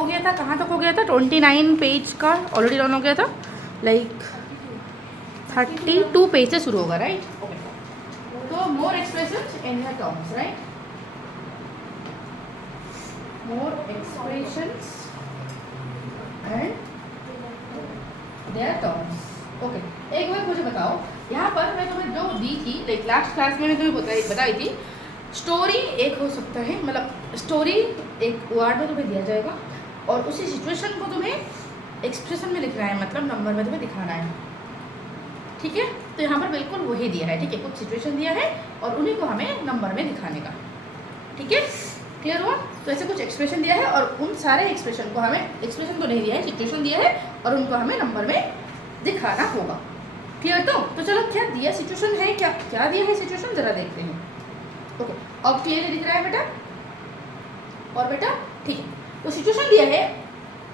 हो गया था, कहाँ तक हो गया था? 29 पेज का ऑलरेडी रन हो गया था, लाइक 32 पेज से शुरू होगा, राइट? तो more expressions in their terms, right? More expressions and their terms. Okay, एक बार मुझे बताओ, यहाँ पर मैं तुम्हें जो दी थी, लाइक लास्ट क्लास में मैं तुम्हें बताई थी, स्टोरी एक हो सकता है, मतलब स्टोरी एक वर्ड में तुम्हें दिया जाएगा और उसी सिचुएशन को तुम्हें एक्सप्रेशन में लिखना है, मतलब नंबर में तुम्हें दिखाना है, ठीक है? तो यहाँ पर बिल्कुल वही दिया है, ठीक है? कुछ सिचुएशन दिया है और उन्हीं को हमें नंबर में दिखाने का, ठीक है? क्लियर हुआ? तो ऐसे कुछ एक्सप्रेशन दिया है और उन सारे एक्सप्रेशन को हमें, एक्सप्रेशन तो नहीं दिया है, सिचुएशन दिया है और उनको हमें नंबर में दिखाना होगा। क्लियर? तो चलो, क्या दिया सिचुएशन है, क्या क्या दिया है सिचुएशन, जरा देखते हैं। ओके, अब क्लियर दिख रहा है बेटा? और बेटा ठीक है, तो सिचुएशन दिया है,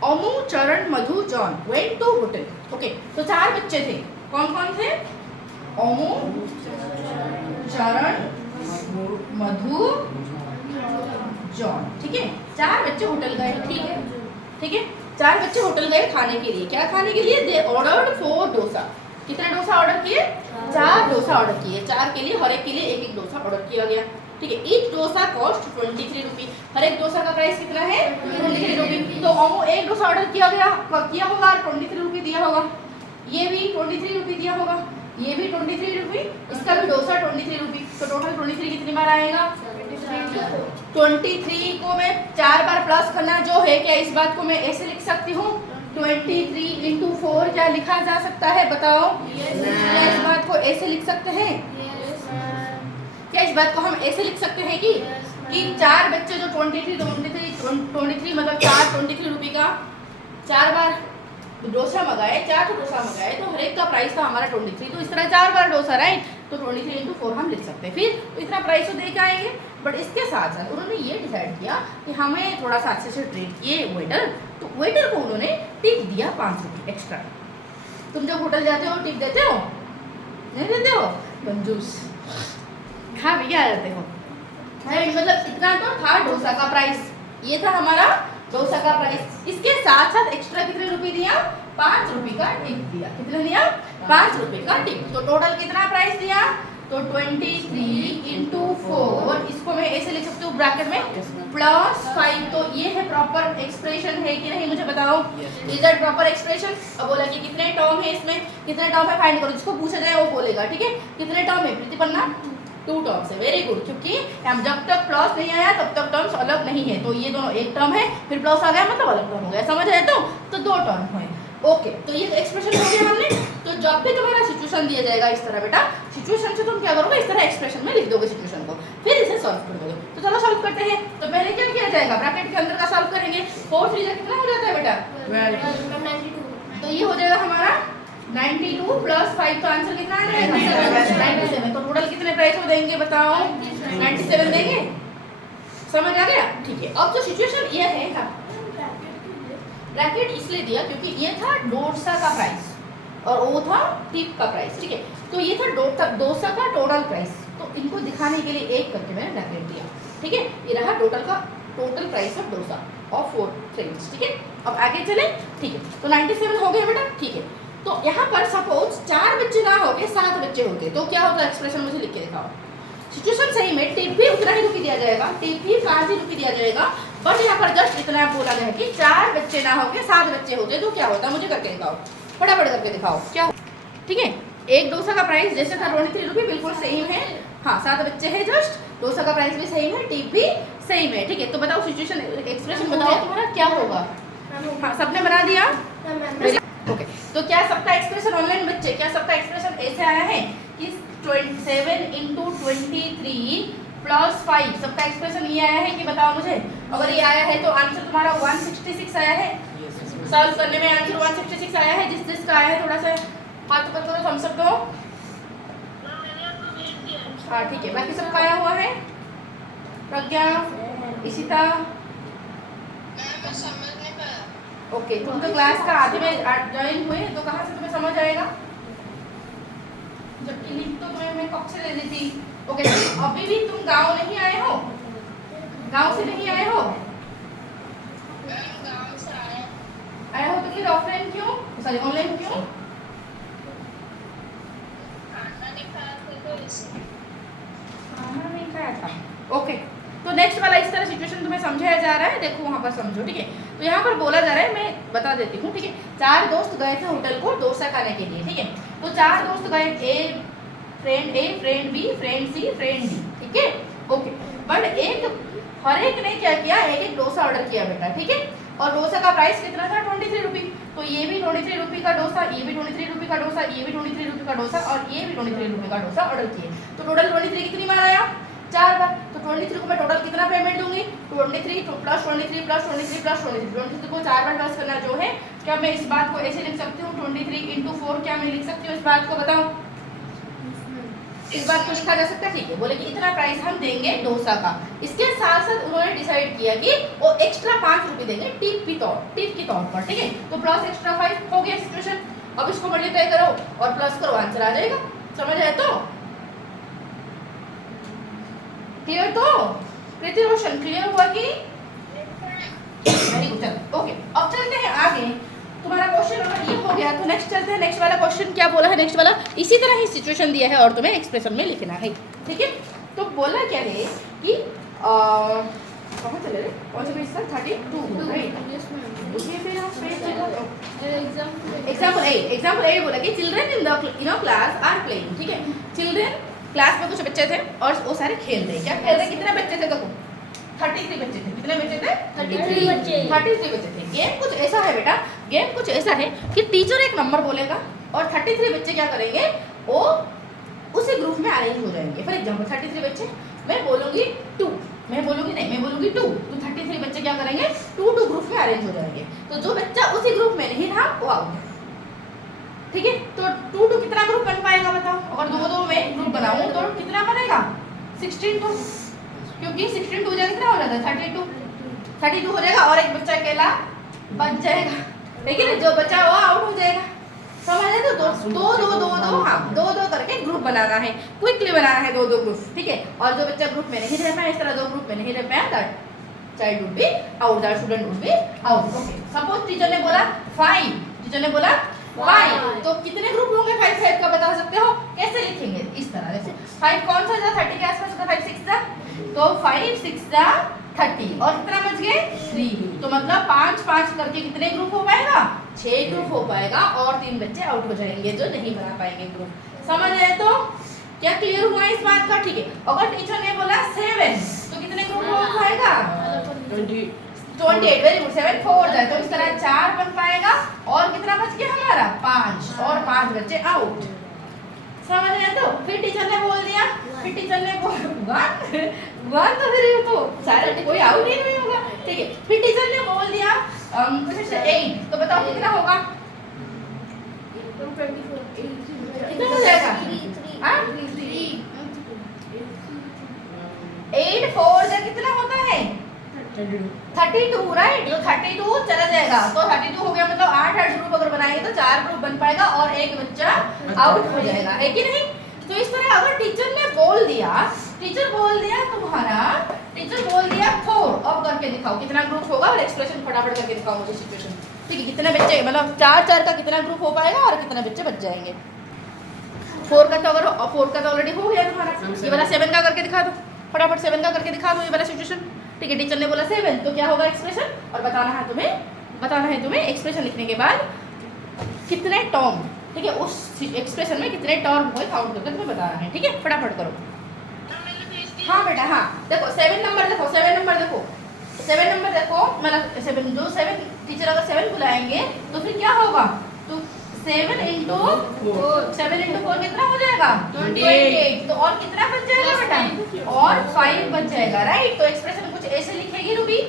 Amu, Charan, Madhu, John went to hotel. Okay, तो 4 बच्चे थे, कौन कौन थे? अमू, चरण, मधु, जॉन, ठीक है? 4 बच्चे होटल गए, ठीक है? ठीक है, 4 बच्चे होटल गए खाने के लिए। क्या खाने के लिए? दे ऑर्डर्ड 4 डोसा। कितने डोसा ऑर्डर किए? 4 डोसा ऑर्डर किए। 4 के लिए, हर एक के लिए एक एक डोसा ऑर्डर किया गया, ठीक है? ईच डोसा कॉस्ट 23 रुपी। हर एक डोसा का प्राइस कितना है? 23 रुपी। तो अमू एक डोसा ऑर्डर किया होगा, 23 रुपी दिया होगा। ये भी 23 रुपी दिया होगा, ये भी 23 रुपी, इसका भी डोसा 23 रुपी। तो टोटल 23 कितनी बार आएगा? 23 को मैं 4 बार प्लस करना जो है, क्या इस बात को मैं ऐसे लिख सकती हूँ? 23 इंटू 4 क्या लिखा जा सकता है, बताओ? क्या इस बात को ऐसे लिख सकते हैं? क्या इस बात को हम ऐसे लिख सकते हैं कि 4 बच्चे जो 23 मतलब 4 23 रुपये का 4 बार डोसा मंगाए, 4 डोसा मंगाए, तो हर एक का प्राइस था हमारा 23। तो इस तरह 4 बार डोसा, राइट? तो 23 इंटू 4 हम लिख सकते हैं। फिर तो इतना प्राइस तो दे के आएंगे, बट इसके साथ साथ उन्होंने ये डिसाइड किया कि हमें थोड़ा सा अच्छे से ट्रीट किए वेटर, तो वेटर को उन्होंने टिप दिया 5 रुपये एक्स्ट्रा। तुम जब होटल जाते हो टिप देते हो? नहीं देते हो? कंजूस, खा भी क्या जाते हो, मतलब इतना तो था डोसा का प्राइस, ये था हमारा डोसा का प्राइस। इसके साथ साथ एक्स्ट्रा कितने रुपए दिया? 5 रुपए का टिप दिया। कितना दिया? 5 रुपए का टिप। तो टोटल कितना प्राइस दिया? तो 23 इंटू 4, इसको मैं ऐसे लिख सकती हूँ ब्रैकेट में प्लस 5। तो ये है प्रॉपर एक्सप्रेशन है कि नहीं, मुझे बताओ? Is that proper expression? अब बोला कि कितने टर्म है इसमें, कितने टर्म है फाइंड करो, जिसको पूछा जाए वो बोलेगा, ठीक है? कितने टर्म है प्रतिपन्ना? 2 टर्म्स है। वेरी गुड, क्योंकि हम जब तक प्लस नहीं आया तब तक टर्म्स अलग नहीं है। तो ये दोनों एक टर्म है, फिर प्लस आ गया मतलब अलग टर्म हो गया, समझ आया? तो 2 टर्म है। ओके, तो ये एक्सप्रेशन हो गया हमने। तो जब भी तुम्हारा सिचुएशन दिया जाएगा इस तरह बेटा, सिचुएशन से तुम क्या करोगे? इस तरह एक्सप्रेशन में लिख दोगे सिचुएशन को, फिर इसे सॉल्व कर दोगे। तो चलो सॉल्व करते हैं। तो पहले क्या किया जाएगा? ब्रैकेट के अंदर का सॉल्व करेंगे। 4 3 कितना हो जाता है बेटा? 12। तो ये हो जाएगा हमारा 92 प्लस 5, तो आंसर कितना आ जाएगा? 97। तो टोटल कितने प्राइस में देंगे बताओ? 97 देंगे। समझ आ गया? ठीक है। अब जो सिचुएशन ये है, ब्रैकेट इसलिए दिया क्योंकि ये था डोसा का प्राइस और वो था टिप का प्राइस, ठीक है? तो ये था डोसा का टोटल प्राइस, तो इनको दिखाने के लिए एक करके मैंने ब्रैकेट दिया, ठीक है? ये रहा total price of dosa of 4 friends, ठीक है? अब आगे चले, ठीक है? तो 97 हो गया बेटा, ठीक है? तो यहाँ पर सपोज 4 बच्चे ना हो गए, 7 बच्चे होते, तो क्या होता है एक्सप्रेशन, मुझे लिख के दिखाओ। सिचुएशन सही में टिप भी उतना ही रुपये दिया जाएगा, टिप भी 5 ही रुपये दिया जाएगा, बट यहाँ पर जस्ट इतना बोला गया है कि 4 बच्चे ना होके 7 बच्चे होते, तो क्या होता है मुझे करके दिखाओ, फटाफट करके दिखाओ क्या, ठीक है? एक डोसा का प्राइस जैसे था 23 रुपये, बिल्कुल सेम है। हाँ, 7 बच्चे हैं जस्ट, डोसा का प्राइस भी सेम है, टिप भी सेम है, ठीक है? तो बताओ सिचुएशन एक्सप्रेशन बताओ तुम्हारा क्या होगा? हाँ, सबने बना दिया? ओके, तो क्या सबका एक्सप्रेशन ऑनलाइन बच्चे, क्या सबका एक्सप्रेशन ऐसे आया है कि 7 इंटू 23 प्लस 5, सबका एक्सप्रेशन ये आया है कि बताओ मुझे? अगर ये आया है तो आंसर तुम्हारा 166 आया है। सॉल्व करने में आंसर 166 आया है। जिसका आया है थोड़ा सा हाथ ऊपर करो, थम्स अप दो। हाँ ठीक है, बाकी सबका आया हुआ है? प्रज्ञा, इशिता, ओके, तुम तो क्लास का आधे में ज्वाइन हुए, तो कहाँ से तुम्हें समझ आएगा? जबकि लिंक तो तुम्हें मैं कब से दे दी थी। ओके, अभी भी तुम गांव नहीं आए हो? गांव से नहीं आए हो? सॉरी ऑनलाइन क्यों? खाना नहीं खाया था। ओके, तो नेक्स्ट वाला इस तरह सिचुएशन तुम्हें समझाया जा रहा है, देखो वहाँ पर समझो, ठीक है। तो यहाँ पर बोला जा रहा है, मैं बता देती हूँ, ठीक है। 4 दोस्त गए थे होटल को डोसा खाने के लिए, ठीक है। तो 4 दोस्त गए, फ्रेंड ए, फ्रेंड बी, फ्रेंड सी, फ्रेंड डी, ठीक है, ओके। बट हर एक ने क्या किया, एक डोसा ऑर्डर किया बेटा, ठीक है। और डोसा का प्राइस कितना था, 23 रुपी। तो ये भी 23 रुपी का डोसा, ये भी 23 रुपी का डोसा, ये भी 23 रुपी का डोसा और ये भी 23 रुपी का डोसा ऑर्डर किए। तो टोटल 23 कितनी बार आया, 4 बार। तो 23 को मैं टोटल कितना पेमेंट दूंगी, 23 प्लस 23 प्लस 23 प्लस 23। 23 को 4 बार प्लस करना जो है, क्या मैं इस बात को ऐसे लिख सकती हूँ 23 × 4, क्या मैं लिख सकती हूँ इस बात को, बताओ इस बात को लिखा जा सकता है, ठीक है। बोले कि इतना प्राइस हम देंगे डोसा का। इसके साथ साथ उन्होंने डिसाइड किया कि वो एक्स्ट्रा 5 रुपए देंगे टिप के तौर पर, ठीक है। तो प्लस एक्स्ट्रा 5 हो गया सिचुएशन। अब इसको मल्टीप्लाई करो और प्लस करो, आंसर आ जाएगा। समझ आए तो क्लियर? तो कृति रोशन क्लियर हुआ कि? वेरी गुड, चलो ओके। अब चलते हैं आगे। तुम्हारा क्वेश्चन अगर ये हो गया तो नेक्स्ट चलते हैं। नेक्स्ट वाला क्वेश्चन क्या बोला है, नेक्स्ट वाला इसी तरह ही सिचुएशन दिया है और तुम्हें एक्सप्रेशन में लिखना है, ठीक है। तो बोला क्या है कि कहाँ चले रे, कौन सा पेज था, 32 राइट। एग्जाम्पल ए बोला कि children in the class are playing, ठीक है। चिल्ड्रन क्लास में कुछ बच्चे थे और वो सारे खेल रहे हैं। क्या खेल रहे, कितने बच्चे थे, देखो 33 बच्चे थे। कितने बच्चे थे, 33 बच्चे थे। गेम कुछ ऐसा है बेटा, गेम कुछ ऐसा है कि टीचर एक नंबर बोलेगा और 33 बच्चे क्या करेंगे, वो उसी ग्रुप में अरेंज हो जाएंगे। फॉर एग्जांपल 33 बच्चे, मैं बोलूंगी 2, मैं बोलूंगी 2, तो 33 बच्चे क्या करेंगे, 2 ग्रुप में अरेंज हो जाएंगे। तो जो बच्चा उसी ग्रुप में नहीं था वो आउट, ठीक है। तो 2 कितना ग्रुप बन पाएगा बताओ, अगर 2 में ग्रुप बनाऊं तो कितना बनेगा, 16, क्योंकि 16 2 कितना हो जाता है, 32 हो जाएगा और एक बच्चा अकेला बच जाएगा, लेकिन जो बचा वो आउट हो जाएगा। समझ रहे? तो दो करके ग्रुप बनाना है, क्विकली बनाना है 2 ग्रुप, ठीक है। और जो बच्चा ग्रुप में नहीं रह पाया, इस तरह 2 ग्रुप में नहीं रह पाया, that child would be out, that student would be out, okay. Suppose teacher ने बोला 5, टीचर ने बोला 5, तो कितने ग्रुप होंगे 5 का बता सकते हो, कैसे लिखेंगे, इस तरह जैसे 5 कौन सा था, 30 के आसपास था, 5 6 था, तो 5 6 था 30 और कितना बच गए 3। तो मतलब 5 करके कितने ग्रुप हो पाएगा, 6 ग्रुप हो पाएगा और 3 बच्चे आउट हो जाएंगे जो नहीं बना पाएंगे ग्रुप। समझ आए? तो क्या क्लियर हुआ इस बात का, ठीक है। अगर टीचर ने बोला 7, तो कितने ग्रुप हो पाएगा, 28, वेरी गुड। 7 4 जाए तो इस तरह 4 बन पाएगा और कितना बच गया हमारा 5 और 5 बच्चे आउट। समझ आया? तो फिर टीचर ने बोल दिया, फिर टीचर ने वन तो फिर ये तो सारे कोई आउट ही नहीं होगा, ठीक है। फिर टीचर ने बोल दिया 8, तो बताओ कितना होगा, कितना हो जाएगा, 8 4 जा कितना होता है 32, राइट। तो 32 चला जाएगा, तो 32 हो गया, मतलब 8 ग्रुप अगर बनाएंगे तो 4 ग्रुप बन पाएगा और एक बच्चा आउट हो जाएगा, है कि नहीं। तो इस तरह अगर टीचर ने बोल दिया, तुम्हारा टीचर बोल दिया 4, अब करके दिखाओ कितना ग्रुप होगा और एक्सप्रेशन फटाफट करके दिखाओ मुझे सिचुएशन, ठीक है। कितने बच्चे, मतलब 4 का कितना ग्रुप हो पाएगा और कितने बच्चे बच जाएंगे। 4 का तो अगर 4 का तो ऑलरेडी हो गया तुम्हारा, ये वाला 7 का करके दिखा दो, फटाफट 7 का करके दिखा दो ये वाला सिचुएशन, ठीक है। टीचर ने बोला 7, तो क्या होगा एक्सप्रेशन, और बताना है तुम्हें एक्सप्रेशन लिखने के बाद कितने टर्म, ठीक है, उस एक्सप्रेशन में कितने टर्म हुए काउंट करके तुम्हें बताना है, ठीक है। फटाफट करो। हाँ बेटा, हाँ देखो 7 नंबर देखो, 7 नंबर देखो, 7 नंबर देखो, मतलब 7 जो 7 टीचर अगर 7 बुलाएंगे तो फिर क्या होगा, तो 7 × 4 कितना हो जाएगा 28, तो और कितना बच जाएगा बेटा, और 5 बच जाएगा, राइट। तो एक्सप्रेशन कुछ ऐसे लिखेगी रूबी,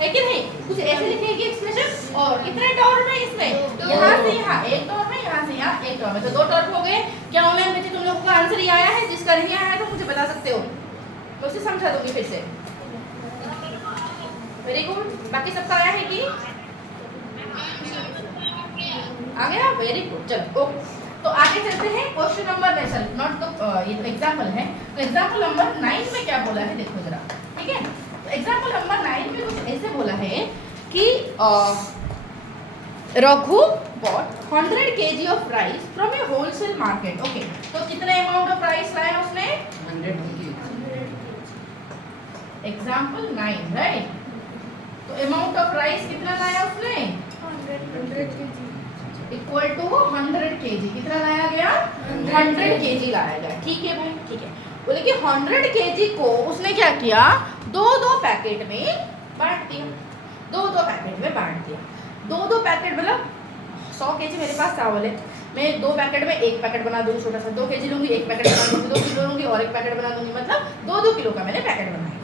है कि नहीं, कुछ ऐसे लिखेगी एक्सप्रेशन। और कितने टर्म में इसमें, यहाँ से यहाँ एक टर्म है, यहाँ से यहाँ एक टर्म है, तो 2 टर्म हो गए। क्या ऑनलाइन बच्चे तुम लोगों का आंसर ये आया है, जिसका नहीं आया है तो मुझे बता सकते हो, तो उसे समझा दूंगी फिर से। वेरी गुड, बाकी सबका आया है कि आ गया, वेरी गुड। चलो ओके, तो आगे चलते हैं क्वेश्चन नंबर में, नॉट तो ये तो एग्जाम्पल है। तो एग्जाम्पल नंबर 9 में क्या बोला है देखो जरा, ठीक है। तो एग्जाम्पल नंबर 9 में कुछ ऐसे बोला है कि Raghu bought 100 kg of rice from a wholesale market. Okay, तो कितने अमाउंट ऑफ राइस लाया उसने? 100 एग्जाम्पल 9, राइट? तो अमाउंट ऑफ राइस कितना लाया उसने? 100 kg इक्वल टू 100 kg. कितना लाया गया? 100 kg लाया गया. ठीक है भाई, ठीक है. बोले कि 100 kg को उसने क्या किया? दो पैकेट में बांट दिया. दो पैकेट में बांट दिया. दो पैकेट मतलब 100 kg मेरे पास चावल है. मैं 2 पैकेट में एक पैकेट बना दूंगी छोटा सा. 2 kg लूंगी, एक पैकेट बना दूंगी. 2 किलो लूंगी और एक पैकेट बना दूंगी. मतलब 2 किलो का मैंने पैकेट बनाया.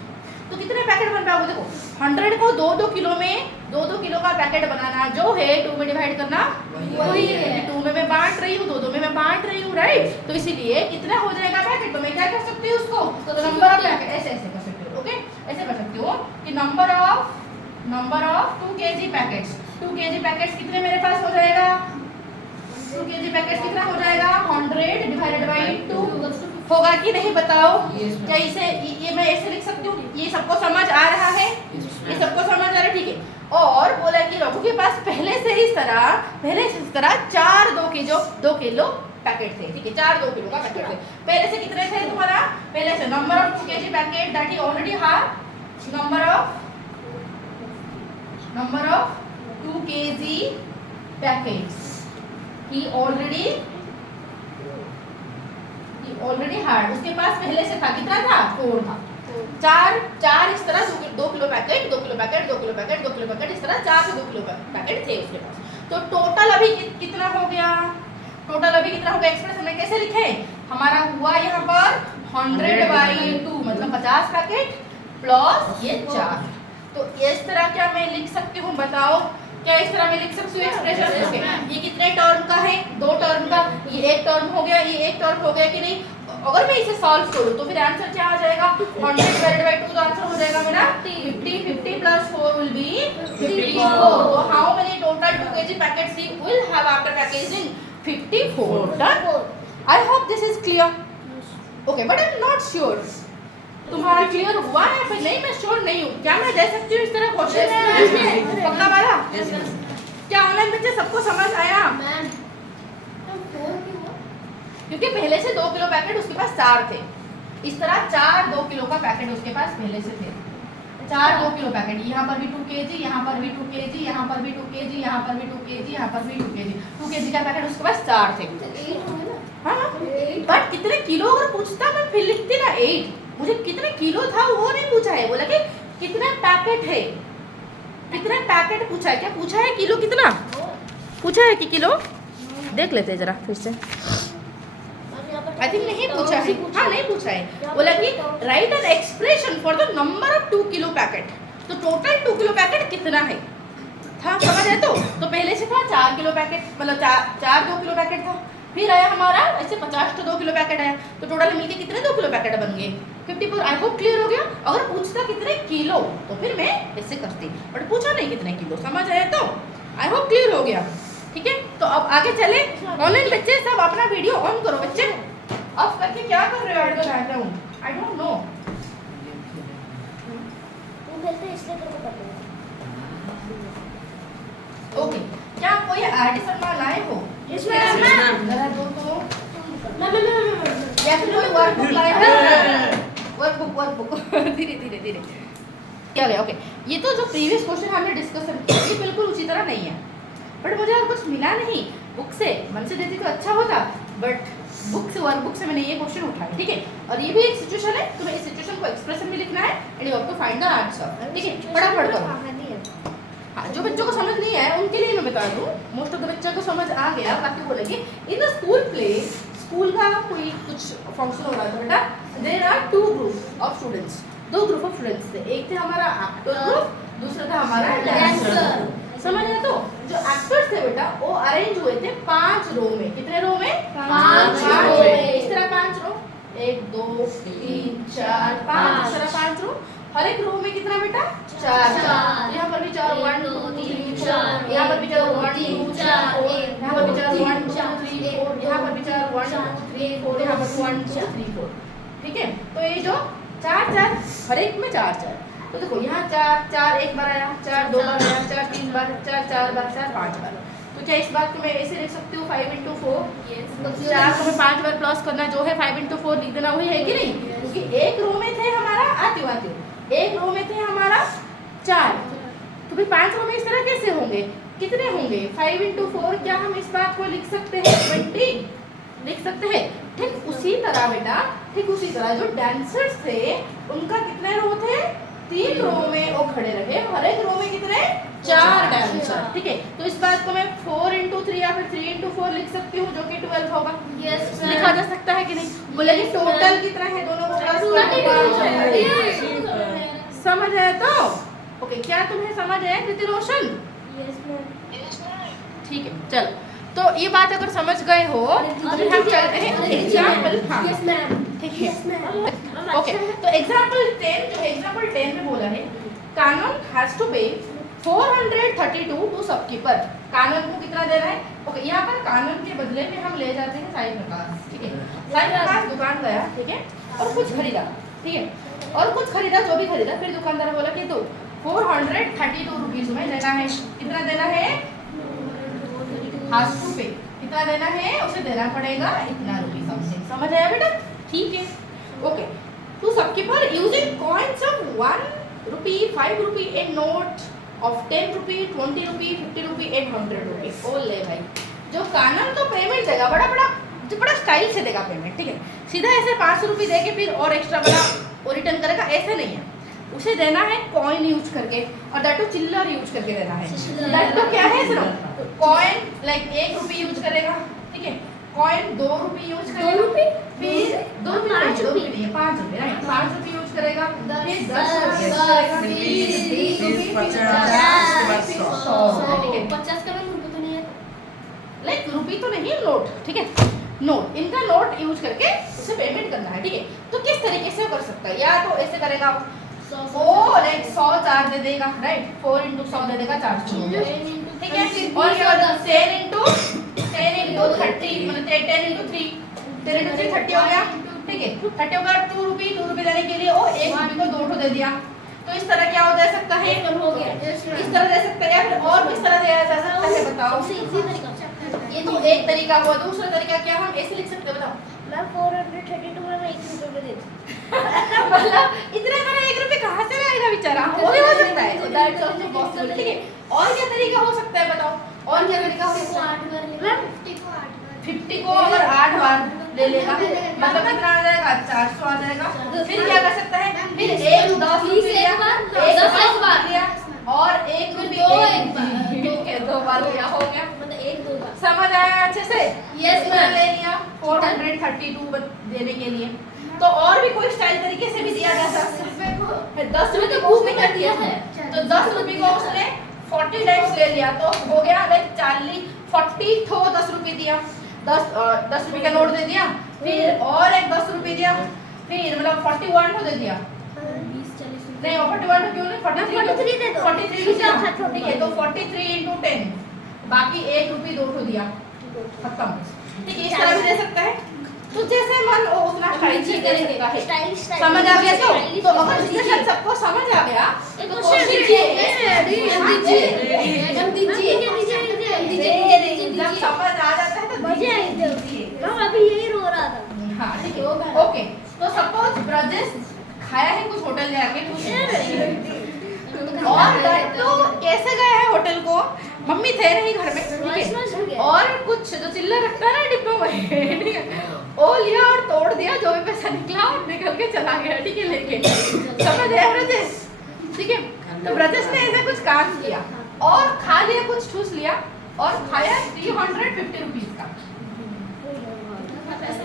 तो कितने पैकेट बन पाओगे? देखो 100 को 2 किलो में 2 किलो का पैकेट बनाना जो है 2 में डिवाइड करना वही है. 2 में मैं बांट रही हूँ, 2 में मैं बांट रही हूँ, राइट? तो इसीलिए कितना हो जाएगा पैकेट? तो मैं क्या कर सकती हूँ उसको? तो नंबर ऑफ पैकेट ऐसे कर सकती हूँ. ओके, ऐसे कर सकती हूँ कि number of 2 kg packets. 2 kg packets कितने मेरे पास हो जाएगा? 2 kg पैकेट्स कितना हो जाएगा? 100 डिवाइडेड बाई 2 होगा कि नहीं बताओ? क्या इसे ये मैं ऐसे लिख सकती हूँ? ये सबको समझ आ रहा है? ये सबको समझ आ रहा है, ठीक है. और बोला कि रघु के पास पहले से इस तरह 4 2 किलो पैकेट थे. ठीक है, 4 2 किलो का पैकेट थे. पहले से कितने थे तुम्हारा? पहले से number of 2 kg packet that he already have number of 2 kg packets he already hard. उसके पास पहले से था. कितना था? 4 था. 4 इस तरह 2 kilo packet 2 kilo packet 2 kilo packet 2 kilo packet इस तरह 4 से 2 किलो पैकेट थे उसके पास. तो टोटल अभी कितना हो गया? एक्सप्रेशन में कैसे लिखे? हमारा हुआ यहाँ पर 100/2 मतलब 50 पैकेट प्लस ये 4. तो इस तरह क्या मैं लिख सकती हूँ बताओ? क्या इस तरह मैं लिख सकती हूँ एक्सप्रेशन? ओके, ये कितने टर्म का है? 2 टर्म का. ये एक टर्म हो गया, ये एक टर्म हो गया कि नहीं? अगर मैं इसे सॉल्व करूँ तो फिर आंसर क्या आ जाएगा? 100 डिवाइडेड बाय 2 तो आंसर हो जाएगा मेरा 50 प्लस 4 विल बी 54. तो how many total 2 kg packets he will have after packaging? 54. Done. I hope this is clear. Okay, but I am not sure तुम्हारा क्लियर हुआ है फिर नहीं. मैं श्योर नहीं हूँ. क्या मैं दे सकती हूँ इस तरह क्वेश्चन पक्का वाला? क्या ऑनलाइन बच्चे सबको समझ आया? क्योंकि पहले से 2 किलो पैकेट उसके पास 4 थे. इस तरह 4 2 किलो का पैकेट उसके पास पहले से थे. 4 2 किलो पैकेट. यहाँ पर भी 2 kg, यहाँ पर भी 2 kg, यहाँ पर भी 2 kg, यहाँ पर भी 2 kg, यहाँ पर भी 2 kg. 2 kg का पैकेट उसके पास 4 थे. हाँ, बट कितने किलो अगर पूछता मैं फिर लिखती ना 8. मुझे कितने किलो था वो नहीं पूछा है. बोला कि कितना पैकेट है. कितने पैकेट पूछा है. क्या पूछा है? किलो कितना पूछा है कि किलो? देख लेते हैं जरा फिर से. आई थिंक नहीं पूछा है. हाँ, नहीं पूछा है. बोला कि right an expression for the number of 2 kilo packet. तो टोटल 2 किलो पैकेट कितना है था समझ है? तो पहले से था 4 किलो पैकेट मतलब 4 2 किलो पैकेट था. फिर आया हमारा ऐसे 50 तो 2 किलो पैकेट आया. तो टोटल मिलके कितने 2 किलो पैकेट बन गए? 54. आई होप क्लियर हो गया. अगर पूछता कितने किलो तो फिर मैं ऐसे करती, बट पूछा नहीं कितने किलो. समझ आया? तो आई होप क्लियर हो गया. ठीक है, तो अब आगे चले. ऑनलाइन बच्चे सब अपना वीडियो ऑन करो. बच्चे ऑफ करके क्या कर रहे हो? I don't know. ओके, क्या कोई एडिशन में लाए हो? जरा दो तो. या फिर कोई वर्कबुक लाए हो? वर्कबुक धीरे क्या गया? ओके, ये तो जो प्रीवियस क्वेश्चन हमने डिस्कशन किया ये बिल्कुल उसी तरह नहीं है. बट मुझे और कुछ मिला नहीं. बुक से मन से देती तो अच्छा होता, बट वर्कबुक से मैंने ये क्वेश्चन उठाया. ठीक है, और ये भी एक सिचुएशन है. तुम्हें इस सिचुएशन को एक्सप्रेशन में लिखना है and you have to find the answer. ठीक है, फटाफट करो. हाँ, जो बच्चों को समझ नहीं है उनके लिए मैं बता दूँ. मोस्ट ऑफ द बच्चों को समझ आ गया. बाकी बोलेंगे in the school play. School का कोई कुछ फंक्शन हो रहा था बेटा. There are 2 group of students. 2 group of students थे. एक थे हमारा एक्टर ग्रुप, दूसरा था हमारा डांसर. समझ रहे? तो जो एक्टर्स थे बेटा वो अरेंज हुए थे 5 रो में. कितने रो में? 5 रो में. इस तरह 5 रो. 1 2 3 4 5. इस तरह 5 रो. हर एक रो में कितना बेटा? 4. यहाँ पर भी 4 1 2 3 4. यहाँ पर भी 4 1 2 3 4. यहाँ पर भी 4 1 2 3 4. यहाँ पर भी 4 1 2 3 4. यहाँ पर 1 2 3 4. ठीक है, तो ये जो 4 हर एक में 4. तो देखो यहाँ 4 एक बार आया, 4 2 बार आया, 4 3 बार, 4 4 बार, 4 5 बार. तो क्या इस बात को मैं ऐसे लिख सकती हूँ 5 into 4? 4 को मैं 5 बार प्लस करना, जो है 5 into 4 लिख देना, वही है कि नहीं? क्योंकि एक रो में थे हमारा, आती एक रो में थे हमारा 4, तो फिर 5 रो में इस तरह कैसे होंगे, कितने होंगे? 5 into 4, क्या हम इस बात को लिख सकते हैं 20? लिख सकते हैं। ठीक उसी तरह बेटा, ठीक उसी तरह जो डांसर्स थे उनका कितने रो थे? 3 रो में वो खड़े रहे, हर एक रो में कितने? 4 डांसर। ठीक है, तो इस बात को मैं 4 into 3 या फिर 3 into 4 लिख सकती हूँ, जो कि 12 होगा। लिखा जा सकता है कि नहीं? बोले कि टोटल कितना है, दोनों को प्लस करो। समझ आया तो? ओके, क्या तुम्हें समझ आया कृति रोशन? ठीक है, चलो, तो ये बात अगर समझ गए हो तो फिर हम चलते हैं एग्जाम्पल। ठीक है, ओके, तो एग्जाम्पल 10 जो एग्जाम्पल 10 में बोला है, कानून हैज टू पे 432 टू शॉपकीपर। कानून को कितना देना है? ओके, यहाँ पर कानून के बदले में हम ले जाते हैं साई प्रकाश। ठीक है, साई प्रकाश दुकान गया, ठीक है, और कुछ खरीदा, ठीक है, और कुछ खरीदा, जो भी खरीदा, फिर दुकानदार बोला कि तो 432 रुपीज में देना है। कितना देना है? हैज टू पे, कितना देना है? उसे देना पड़ेगा इतना रुपीज समथिंग। समझ आया बेटा? ठीक है, ओके। तो shopkeeper using coins of 1 rupee, 5 rupee and note of 10 rupee, 20 rupee, 50 rupee and 100 रुपी। ओ ले भाई, जो कानून तो पेमेंट देगा बड़ा स्टाइल से देगा पेमेंट। ठीक है, सीधा ऐसे 500 रुपये दे के फिर और एक्स्ट्रा बड़ा वो रिटर्न करेगा, ऐसे नहीं है। उसे देना है कॉइन यूज करके, और दैट टू चिल्लर यूज करके देना है। दैट तो क्या है सुनो, कॉइन लाइक 1 रुपी यूज करेगा, ठीक है, कॉइन 2 रुपी यूज करेगा, फिर 2 रुपी 5 रुपए, राइट, 5 रुपी यूज करेगा, फिर 10 रुपए करेगा, फिर 20 रुपी, 50, 100, ठीक है। 50 का रुपये तो नहीं है, लाइक रुपी तो नहीं है, नोट, ठीक है, नोट, इनका नोट यूज करके उसे पेमेंट करना है। ठीक है, तो किस तरीके से कर सकता है? या तो ऐसे करेगा, वो लाइक 100 चार्ज दे देगा, राइट, 4 into 100 दे देगा, 400 हो गया, ठीक है, और 10 into 30 मतलब 10 into 3, 10 into 3 30 हो गया, ठीक है, 30 होगा, 2 रुपी देने के लिए वो 1 रुपी को 2 दे दिया। तो इस तरह क्या हो जा सकता है? हो गया, इस तरह दे सकता है, या फिर और किस तरह दिया जा सकता है बताओ? ये तो एक तरीका हुआ, दूसरा तरीका क्या हम ऐसे लिख सकते हैं बताओ? मैं 432 में 1 रुपये दे दूं। मतलब इतने सारे 1 रुपये कहाँ से लाएगा बेचारा? वो भी हो सकता है, दैट्स आल्सो पॉसिबल। ठीक है, और क्या तरीका हो सकता है बताओ? और क्या तरीका हो सकता है? 50 को अगर 8 बार ले लेगा, मतलब कितना आ जाएगा? 400 आ जाएगा। फिर क्या कर सकता है? फिर 1 10 रुपये लिया, 10 बार लिया, और 1 रुपये 2 बार लिया, हो गया। मतलब 1-2 बार। समझ आया अच्छे से? Yes, ma'am. ले लिया 432 देने के लिए। तो और भी कोई स्टाइल तरीके से भी दिया जा सकता है। 10 रुपये को उसने क्या दिया है? तो 10 रुपये को उसने 40 टाइम्स ले लिया, तो हो गया लाइक 40 तो 10 रुपये दिया, 10 रुपये का नोट दे दिया, फिर और एक 10 रुपये दिया, फिर मतलब 41 दे दिया, 20-40 नहीं 41 क्यों नहीं, 43 दे दो। 43 दिया, ठीक है, तो 43 into 10, बाकी 1 रुपये 2 दिया, खत्म। ठीक है, इस तरह भी दे सकता है, तो जैसे मन हो उतना स्टाइल से दे सकता है। समझ आ गया? तो अगर जितने शायद सबको समझ आ गया तो कोशिश जब समझ आ जाता है तो मजे आए थे। हम अभी यही रो रहा था। हाँ ठीक है, ओके। तो सपोज ब्रजेश खाया है कुछ होटल जाके और तो कैसे गए हैं होटल को, मम्मी थे नहीं घर में, ठीक है, और कुछ जो चिल्ला रखता है ना डिब्बों में, ठीक है, वो लिया और तोड़ दिया, जो भी पैसा निकला और निकल के चला गया, ठीक है, लेके। समझ आया ब्रजेश? ठीक है, तो ब्रजेश ने ऐसा कुछ काम किया और खा लिया, कुछ ठूस लिया और खाया 350 रुपीज का,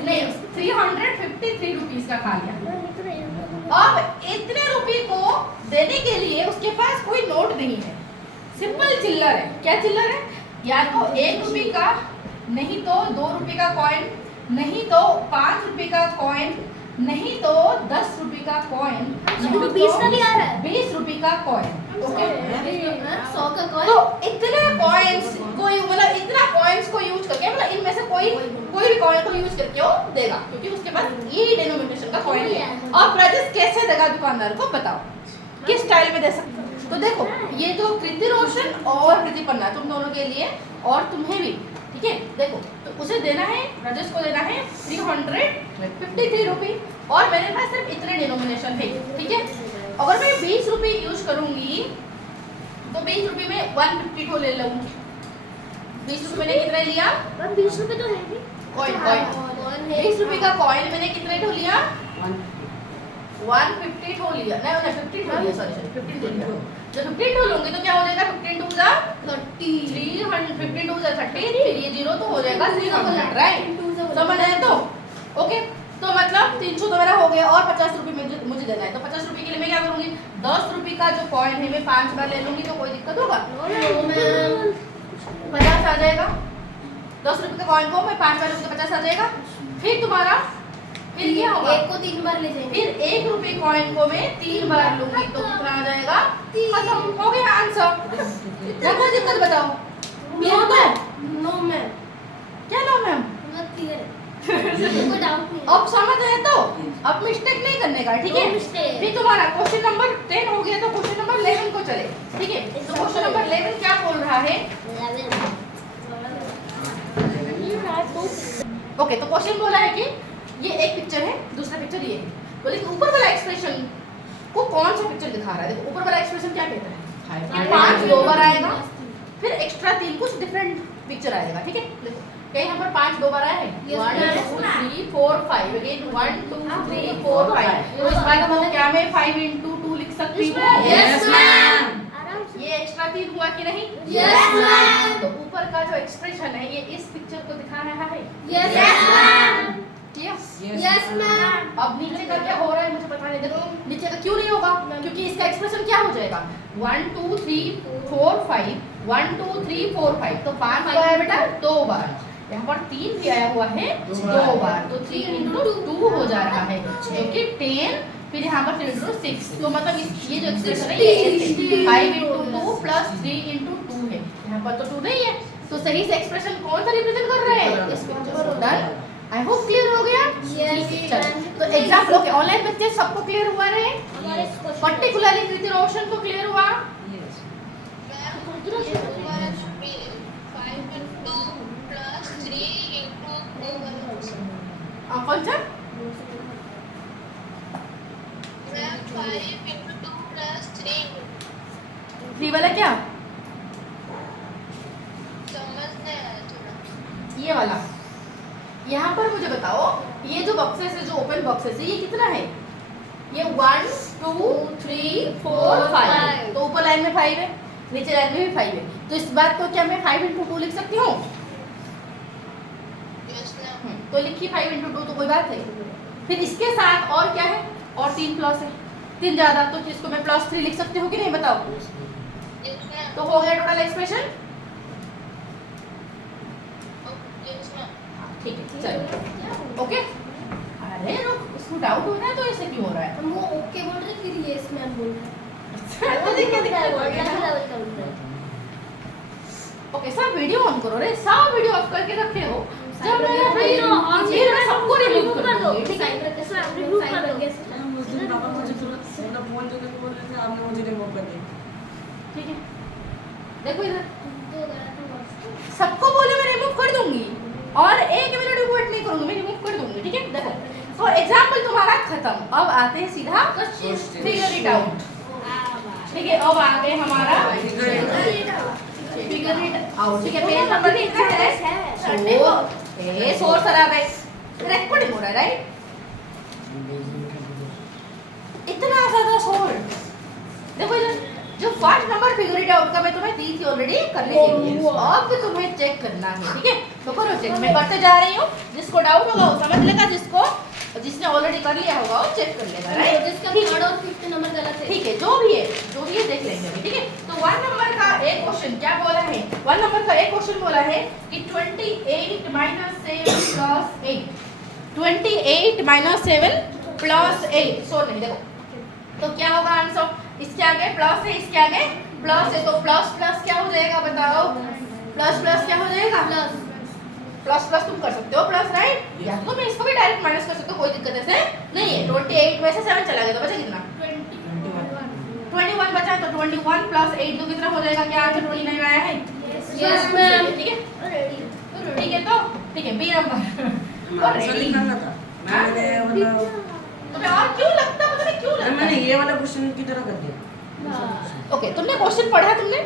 नहीं 353 रुपीज का खा लिया। अब इतने रुपए को देने के लिए उसके पास कोई नोट नहीं है, सिंपल चिल्लर है। क्या चिल्लर है? या तो 1 रुपये का, नहीं तो 2 रुपये का कॉइन, नहीं तो 5 रुपये का कॉइन, नहीं तो 10 रुपये का कॉइन, नहीं तो 20 का भी आ रहा है, 20 रुपये का कॉइन। ओके, 100 का कॉइन। तो इतने कॉइन्स कोई मतलब इतना कॉइन्स को यूज करके, मतलब इनमें से कोई भी कॉइन को यूज करके वो देगा, क्योंकि उसके पास यही डिनोमिनेशन का कॉइन है। और ब्रजेश कैसे देगा दुकानदार को बताओ? किस स्टाइल में दे सकते? तो देखो ये जो कृति रोशन और कृति पन्ना तुम दोनों के लिए और तुम्हें भी, ठीक है। देखो तो उसे देना है, राजेश को देना है 353 रुपये और मेरे पास सिर्फ इतने डिनोमिनेशन है, ठीक है। अगर मैं 20 रुपये यूज करूंगी तो 20 रुपये में 152 ले लूंगी। 20 रुपये मैंने कितना लिया? 20 रुपए तो है नहीं। कॉइन 20 रुपये का कॉइन मैंने कितने ठो लिया? 150 ठो लिया, नहीं 50 ठो लिया, सॉरी 50 ठो लिया। जब 50 ठो लूंगी तो क्या हो जाएगा? 15 टू जा 30, 15 टू जा 30, फिर ये 0 तो हो जाएगा 300, राइट? समझ आए तो? ओके, तो मतलब 300 तो मेरा हो गया और 50 रुपये मुझे देना है। तो 50 रुपये के लिए मैं क्या करूंगी? 10 रुपये का जो कॉइन है मैं 5 बार ले लूंगी, तो कोई दिक्कत होगा? 50 आ जाएगा। 10 रुपये का कॉइन को मैं 5 बार लूंगी तो 50 आ जाएगा। फिर तुम्हारा फिर क्या होगा? एक को 3 बार ले जाएंगे। फिर 1 रुपये कॉइन को मैं 3 बार लूंगी तो कितना आ जाएगा? खत्म हो गया आंसर। क्या कोई दिक्कत बताओ? नो मैम, नो मैम, क्या नो मैम? मतलब क्लियर है। कोई डाउट नहीं। अब समझ आए तो? अब मिस्टेक नहीं करने का, ठीक है? No mistake। फिर तुम्हारा क्वेश्चन नंबर 10 हो गया तो क्वेश्चन नंबर 11 को चले, ठीक है? तो क्वेश्चन नंबर 11 क्या बोल रहा है? ओके, तो क्वेश्चन बोला है कि ये एक पिक्चर है, दूसरा पिक्चर ये है। बोले कि ऊपर वाला एक्सप्रेशन को कौन सा पिक्चर दिखा रहा है? देखो ऊपर वाला एक्सप्रेशन क्या कहता है? 5 2 बार आएगा, फिर एक्स्ट्रा 3 कुछ डिफरेंट पिक्चर आएगा, ठीक है? देखो क्या यहाँ पर 5 2 बार आए हैं? 1 2 3 4 5, अगेन 1 2 3 4 5। तो इस बार को क्या मैं 5 into 2 लिख सकती हूँ? Yes ma'am. ये एक्स्ट्रा 3 हुआ कि नहीं? Yes ma'am. तो ऊपर का जो एक्सप्रेशन है ये इस पिक्चर को दिखा रहा है। Yes ma'am. Yes ma'am. अब नीचे का क्या हो रहा है मुझे पता नहीं। देखो नीचे का क्यों नहीं होगा? क्योंकि इसका एक्सप्रेशन क्या हो जाएगा? 1 2 3 4 5, 1 2 3 4 5। तो 5 आया बेटा 2 बार। यहाँ पर 3 भी आया हुआ है 2 बार, तो 3 into 2 हो जा रहा है, जो कि 10, फिर यहाँ पर 3 into 6। तो मतलब ये जो एक्सप्रेशन है ये 5 into 2 plus 3 into 2 है। यहाँ पर तो 2 नहीं है, तो सही से एक्सप्रेशन कौन सा रिप्रेजेंट कर रहे हैं? इस पिक्चर को। डन? आई होप क्लियर हो गया। Yes, तो एग्जाम्पल ओके, ऑनलाइन बच्चे सबको क्लियर हुआ रहे? पर्टिकुलरली कृति रोशन को क्लियर हुआ? कौन सा? 3 वाला क्या? ये वाला। यहाँ पर मुझे बताओ ये जो बॉक्सेस है, जो ओपन बॉक्सेस है, ये कितना है? ये 1 2 3 4 5। तो ऊपर लाइन में 5 है, नीचे लाइन में भी 5 है। तो इस बात को क्या मैं 5 into 2 लिख सकती हूँ? तो लिखी 5 into 2, तो कोई बात है। फिर इसके साथ और क्या है? और 3 प्लस है, 3 ज्यादा, तो इसको मैं +3 लिख सकती हूँ कि नहीं बताओ? तो हो गया टोटल एक्सप्रेशन। ठीक है चलो ओके। अरे रुक, इसको डाउट हो रहा है तो ऐसे क्यों हो रहा है? वो ओके बोल रहे फिर यस मैम बोल रहे तो देखिए ओके, सब वीडियो ऑन करो रे, सब वीडियो ऑफ करके रखे हो। जब मेरा वीडियो ऑन है मैं सबको रिमूव कर दो, ठीक है? रिमूव कर दो। उस दिन पापा मुझे तुरंत फोन करके बोल रहे थे आपने मुझे रिमूव कर दिया। ठीक है देखो इधर, सबको बोले मैं रिमूव कर दूंगी और 1 मिनट भी वेट नहीं करूंगी, मैं रिमूव कर दूंगी, ठीक है? देखो तो एग्जांपल तुम्हारा खत्म। अब आते हैं सीधा फिगर इट आउट, ठीक है? अब आ गए हमारा फिगर इट आउट, ठीक है? पेज नंबर कितना है? सोर्स अराब है, रिकॉर्डिंग हो रहा है, राइट? इतना ज्यादा शोर। देखो इधर जो first number figure it out का मैं तुम्हें दी थी ऑलरेडी करने के लिए, अब तुम्हें चेक करना है, ठीक है? तो करो चेक, मैं करते जा रही हूँ। जिसको डाउट होगा वो समझ लेगा, जिसने ऑलरेडी कर लिया होगा वो चेक कर लेगा, राइट? जिसका 3rd और 5th नंबर गलत है, ठीक है, जो भी है देख लेंगे अभी, ठीक है? तो 1 नंबर का एक क्वेश्चन क्या बोला है? 1 नंबर का एक क्वेश्चन बोला है कि 28 - 7 + 8, 28 - 7 + 8। सो नहीं, देखो तो क्या होगा आंसर? इसके आगे प्लस है, इसके आगे प्लस है, तो प्लस प्लस क्या हो जाएगा बताओ? प्लस प्लस क्या हो जाएगा? प्लस प्लस तुम कर सकते हो प्लस, राइट? या तो मैं इसको भी डायरेक्ट माइनस कर सकते हो, कोई दिक्कत ऐसे नहीं है। 28 में से 7 चला गया तो बचा कितना? 21 बचा है तो 21 प्लस 8 तो कितना हो जाएगा? क्या आंसर 29 आया है? Yes, ma'am. ठीक है, ठीक है। तो ठीक है, बी नंबर। और आंसर निकालना था मैंने, मतलब तुम्हें और क्यों लगता, पता नहीं क्यों लगता मैंने है? ये वाला क्वेश्चन की तरह कर दिया। ओके, तुमने क्वेश्चन पढ़ा, तुमने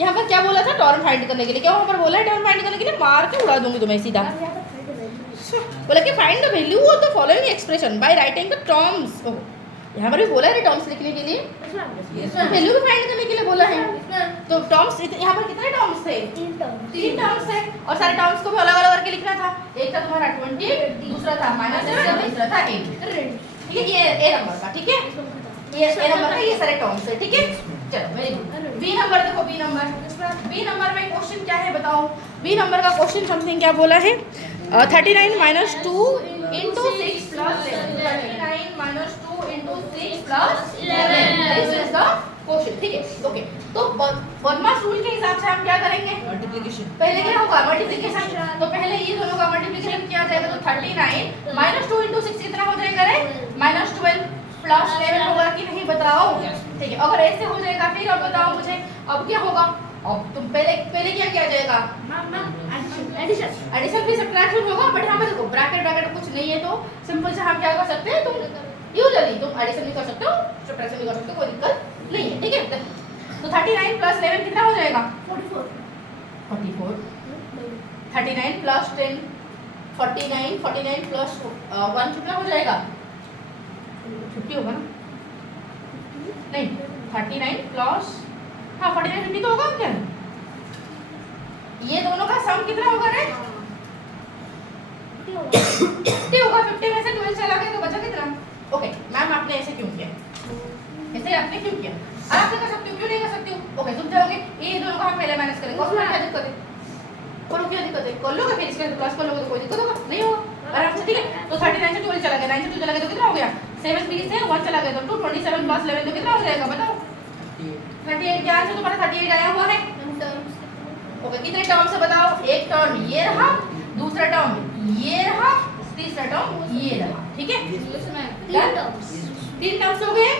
यहाँ पर क्या बोला था? टर्म फाइंड करने के लिए। क्या वहाँ पर बोला है टर्म फाइंड करने के लिए? मार के उड़ा दूंगी तुम्हें सीधा। बोला कि find the value of the following expression by writing the terms. यहाँ पर भी बोला है टर्म्स लिखने के लिए, वैल्यू भी फाइंड करने के लिए बोला है। तो टर्म्स यहाँ पर कितने टर्म्स थे? 3 टर्म्स है और सारे टर्म्स को भी अलग अलग करके लिखना था। एक था तुम्हारा 20, दूसरा था -7, तीसरा था 8। ठीक है, ये ए नंबर का। ठीक है, ये ए नंबर का ये सारे टर्म्स है। ठीक है, चलो वेरी गुड। बी नंबर देखो, बी नंबर में क्वेश्चन क्या है बताओ? बी नंबर का क्वेश्चन समथिंग क्या बोला है? 39 - 2 × 6 + 11। 39 - 2 × 6 + 11 दिस इज द क्वेश्चन। ठीक है, ओके। तो बदमाश रूल के हिसाब से हम क्या करेंगे? मल्टीप्लिकेशन। पहले क्या होगा? मल्टीप्लिकेशन। तो पहले ये दोनों का मल्टीप्लिकेशन किया जाएगा तो 39 - 2 × 6 कितना हो जाएगा रे? -12 + 11 होगा कि नहीं बताओ? ठीक है, अगर ऐसे हो जाएगा फिर अब बताओ मुझे अब क्या होगा? अब तुम पहले क्या किया जाएगा? एडिशन फिर सब्ट्रैक्शन होगा। बट यहाँ पे देखो ब्रैकेट कुछ नहीं है तो सिंपल से हम क्या कर सकते हैं? तुम यूजुअली तुम एडिशन भी कर सकते हो, सब्ट्रैक्शन भी कर सकते हो, कोई दिक्कत नहीं है। ठीक है, तो 39 + 11 कितना हो जाएगा? 44। 39 + 10 49 + 1 कितना हो जाएगा? 50 होगा ना? नहीं, 39 प्लस, हाँ 49 50 तो होगा क्या? ये दोनों का सम कितना होगा रे? 50 होगा। 50 में से 12 चला गया तो बचा कितना? ओके मैम, आपने ऐसे क्यों किया? ऐसे आपने क्यों किया? आप कर सकते हो, क्यों नहीं कर सकते हो? ओके, तुम जाओगे ये दोनों को हम पहले माइनस करेंगे, उसमें क्या दिक्कत है? करो, क्या दिक्कत है? कर लोगे, फिर इसमें प्लस कर लोगे तो कोई दिक्कत होगा नहीं होगा आराम से। ठीक है, तो 39 से 12 चला गया, 9 से 2 चला गया तो कितना हो गया? 7 3 से 1 चला गया तो 27 + 11 तो कितना हो जाएगा बताओ? 38। क्या आंसर तुम्हारा 38 आया हुआ है? ओके, कितने टर्म्स है बताओ? एक टर्म ये रहा, दूसरा टर्म ये रहा, तीसरा टर्म ये रहा। ठीक है, 3 टर्म्स हो गए।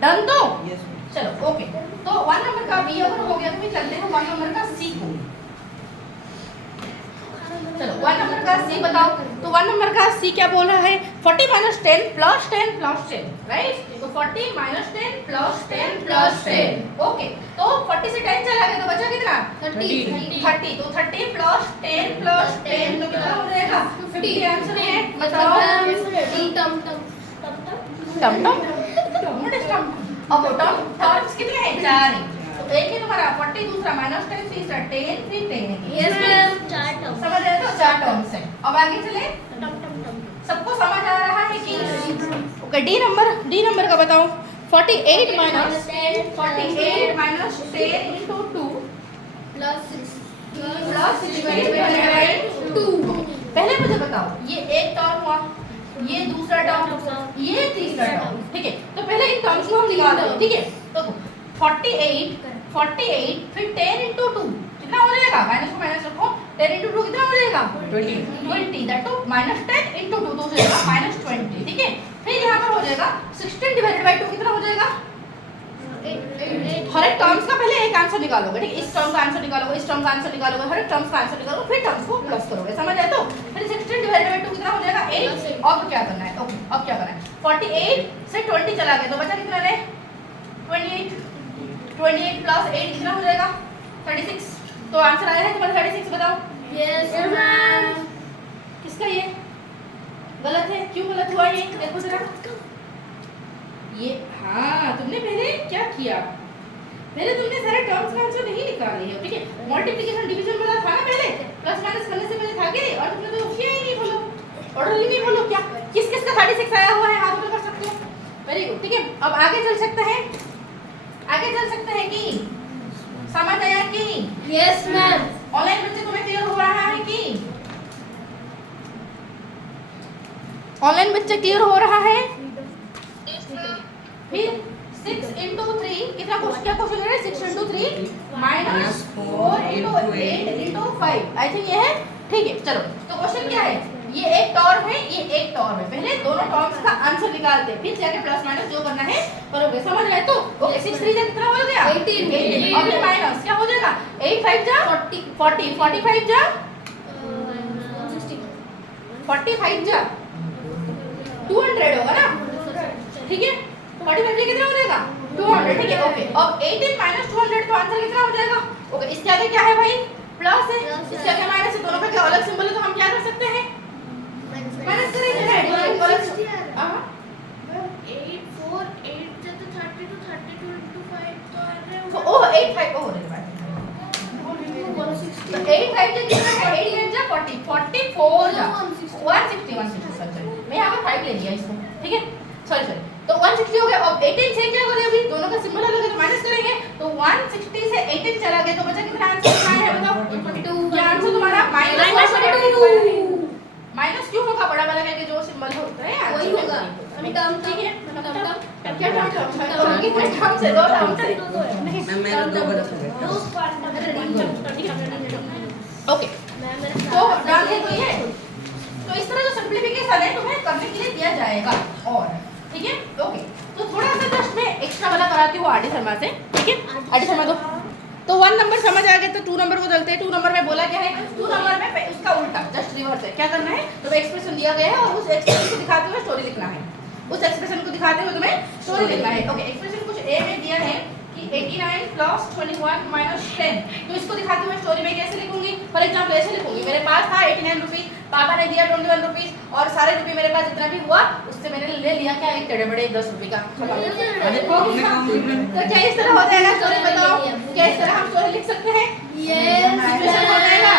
डन तो चलो ओके। तो 1 नंबर का बी अगर हो गया तो फिर चलते हैं 1 नंबर का सी को। चलो 1 नंबर का सी बताओ। तो 1 नंबर का सी क्या बोल रहा है? 40 - 10 + 10 + 10, राइट? तो 40 - 10 + 10 + 10। ओके, तो 40 से 10 चला गया तो बचा कितना? 30। तो 30 + 10 + 10 तो कितना हो जाएगा? 50 आंसर है। बताओ अब टर्म्स कितने हैं? 4 हैं। तो एक ही तुम्हारा 40, दूसरा -10, तीसरा 10, फिर 10 है। समझ रहे हो? 4 टर्म्स हैं। अब आगे चले, सबको समझ आ रहा है कि? ओके, डी नंबर का बताओ। 48 - 10 × 2 + 16/2। पहले मुझे बताओ, ये एक टर्म हुआ, ये दूसरा टर्म, ये तीसरा टर्म। ठीक है, तो पहले इन टर्म्स को हम निकाल देंगे। ठीक है, तो 48 फिर 10 × 2 कितना हो जाएगा? माइनस को माइनस रखो, 10 × 2 कितना हो जाएगा? 20। दैट टू -10 × 2 तो हो जाएगा -20। ठीक है, फिर यहाँ पर हो जाएगा 16/2 कितना हो जाएगा? हर एक टर्म्स का पहले एक आंसर निकालोगे। ठीक है, इस टर्म का आंसर निकालोगे, इस टर्म का आंसर निकालोगे, हर एक टर्म्स का आंसर निकालोगे, फिर टर्म्स को प्लस करोगे। समझ आए? तो फिर 16/2 कितना हो जाएगा? 8। अब क्या करना है? ओके, अब क्या करना है? 48 से 20 चला गया तो बचा कितना रे? 28 + 8 कितना हो जाएगा? 36। तो आंसर आया है तुम्हारा 36। बताओ किसका? ये गलत है। क्यों गलत हुआ ये? देखो जरा ये। हाँ, तुमने पहले क्या किया? पहले तुमने सारे टर्म्स का आंसर नहीं निकाले है। ठीक है, मल्टीप्लिकेशन डिवीजन वाला था ना पहले, प्लस माइनस करने से पहले था कि नहीं? और तुमने तो किया ही नहीं। बोलो ऑर्डर ही नहीं। बोलो क्या किस किस का 36 आया हुआ है? हाथ ऊपर कर सकते हो। Very good. ठीक है, अब आगे चल सकते हैं। कि समझ आया कि? Yes ma'am. ऑनलाइन बच्चे तुम्हें क्लियर हो रहा है कि? ऑनलाइन बच्चे क्लियर हो रहा है? फिर 6 × 3 कितना क्या क्वेश्चन है? 6 × 3 -4 × 8 × 5। आई थिंक ये है। ठीक है, चलो तो क्वेश्चन क्या है? ये एक टर्म है, ये एक टर्म है। पहले दोनों टर्म्स का आंसर निकालते हैं, फिर जाके प्लस माइनस जो करना है करोगे। समझ रहे तो? ओके 6 3 जा कितना हो गया? 18। अब ये माइनस क्या हो जाएगा? 8 5 जा 40 45 जा 45 जा 200 होगा ना, ठीक है। 45 जा कितना हो जाएगा? 200, ठीक है। ओके अब 18 माइनस 200 तो आंसर कितना हो जाएगा? ओके इसके आगे क्या है भाई? प्लस है, इसके आगे माइनस है, दोनों का क्या अलग सिंबल है तो हम क्या कर सकते हैं? माइनस करेंगे। है 8 4 8 तो 32 32 into 5 तो आ रहा है। तो ओ 8 5 हो रहा है। तो 8 5 जा कितना है? 8 8 जा 40 44 जा 160 सर मैं यहाँ पर 5 ले लिया इसको, ठीक है। सॉरी तो 160 हो गया। अब 18 से क्या करें? अभी दोनों का सिंबल अलग है तो माइनस करेंगे। तो 160 से 18 चला गया तो बचा कितना? आंसर कितना है बताओ? 142। क्या आंसर तुम्हारा? -142। माइनस क्यों होगा? बड़ा वाला करके जो सिंबल होता है वही होगा। ठीक है। क्या टर्म से दो टर्म से मैं दो गलत हो गए। ओके तो डाल दो ये। तो इस तरह जो सिंपलीफिकेशन है तुम्हें करने के लिए दिया जाएगा और ठीक है। ओके तो थोड़ा सा जस्ट मैं एक्स्ट्रा वाला कराती हूँ आरडी शर्मा से, ठीक है। आरडी शर्मा तो 1 नंबर समझ आ गया तो 2 नंबर को चलते हैं। 2 नंबर में बोला क्या है? 2 नंबर में उसका उल्टा जस्ट रिवर्स है। क्या करना है? तो एक्सप्रेशन दिया गया है और उस एक्सप्रेशन को दिखाते हुए स्टोरी लिखना है। उस एक्सप्रेशन को दिखाते हुए तुम्हें स्टोरी लिखना है। ओके एक्सप्रेशन कुछ ए में दिया है कि 89 प्लस 21 माइनस 10। तो इसको दिखाते हुए स्टोरी में कैसे लिखूंगी? फॉर एग्जांपल ऐसे लिखूंगी, मेरे पास था 89 रुपीस, पापा ने दिया 21 रुपीस और सारे रुपए मेरे पास जितना भी हुआ उससे मैंने ले लिया क्या? एक टेढ़े बड़े 10 रुपए का। तो क्या इस तरह हो जाएगा स्टोरी? बताओ क्या इस तरह हम स्टोरी लिख सकते हैं? सिचुएशन हो जाएगा।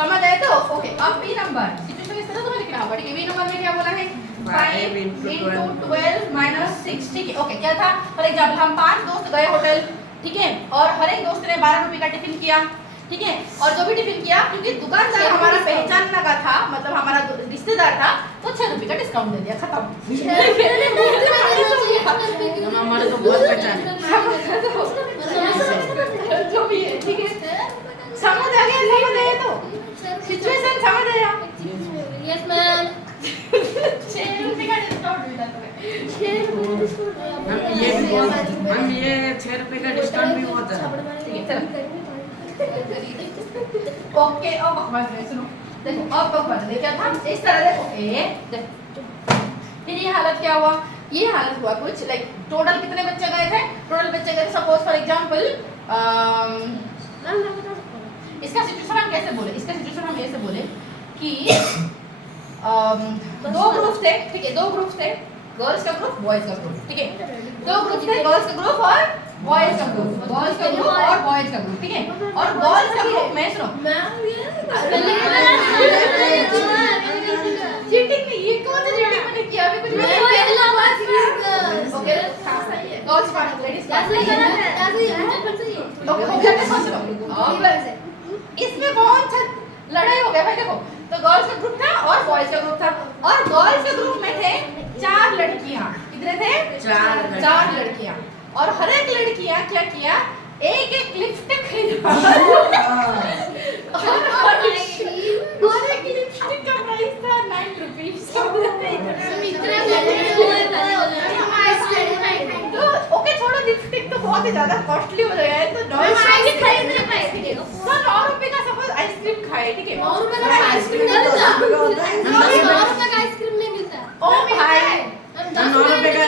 समझ आए तो? ओके अब बी नंबर सिचुएशन इस तरह तुम्हें लिखना होगा, ठीक है। बी नंबर में क्या बोला है? 5 into 12 minus 6, ठीक है। ओके क्या था? फॉर एग्जांपल हम 5 दोस्त गए होटल, ठीक है, और हर एक दोस्त ने 12 रुपए का टिफिन किया, ठीक है। और जो भी टिफिन किया क्योंकि दुकानदार हमारा पहचानने का था, मतलब हमारा रिश्तेदार था, तो 6 रुपए का डिस्काउंट दे दिया, खत्म। हमारे तो बहुत पहचान जो भी है, ठीक है। समझ आ गया? समझ आया तो? सिचुएशन समझ आया? Yes ma'am. 6 रुपए का डिस्काउंट मिला तुम्हें। 6 रुपए का डिस्काउंट। हम ये 6 रुपए का डिस्काउंट भी होता है, ठीक है चलो। ओके अब बकवास नहीं सुनो, देखो अब बकवास नहीं क्या था? इस तरह देखो ए देखो फिर ये हालत क्या हुआ? ये हालत हुआ कुछ लाइक टोटल कितने बच्चे गए थे? टोटल बच्चे गए थे सपोज फॉर एग्जांपल इसका सिचुएशन हम कैसे बोले? इसका सिचुएशन हम ऐसे बोले कि 2 ग्रुप थे, ठीक है। 2 ग्रुप थे, गर्ल्स का ग्रुप बॉयज का ग्रुप, ठीक है। 2 ग्रुप थे, गर्ल्स का ग्रुप और बॉयज का ग्रुप, गर्ल्स का ग्रुप और बॉयज का ग्रुप, ठीक है। और गर्ल्स का ग्रुप में सुनो चीटिंग नहीं, ये कौन सी चीटिंग मैंने किया? अभी कुछ मैंने पहला बात okay girls part ladies part okay हो गया। सुनो अब इसमें कौन सा लड़ाई हो गया भाई? देखो तो गर्ल्स का ग्रुप था और बॉयज का ग्रुप था, और गर्ल्स के ग्रुप में थे 4 लड़कियां। कितने थे? 4 लड़कियां। और हर एक लड़कियां क्या किया? एक एक लिपस्टिक खरीदा और एक लिपस्टिक का प्राइस था 9 रुपीस। तो ओके छोड़ो, लिपस्टिक तो बहुत ही ज्यादा कॉस्टली हो गया है, तो 9 रुपए का सपोज आइसक्रीम खाए, ठीक है। 9 रुपए का आइसक्रीम नहीं मिलता। 9 रुपए का आइसक्रीम नहीं मिलता। ओ भाई 9 रुपए का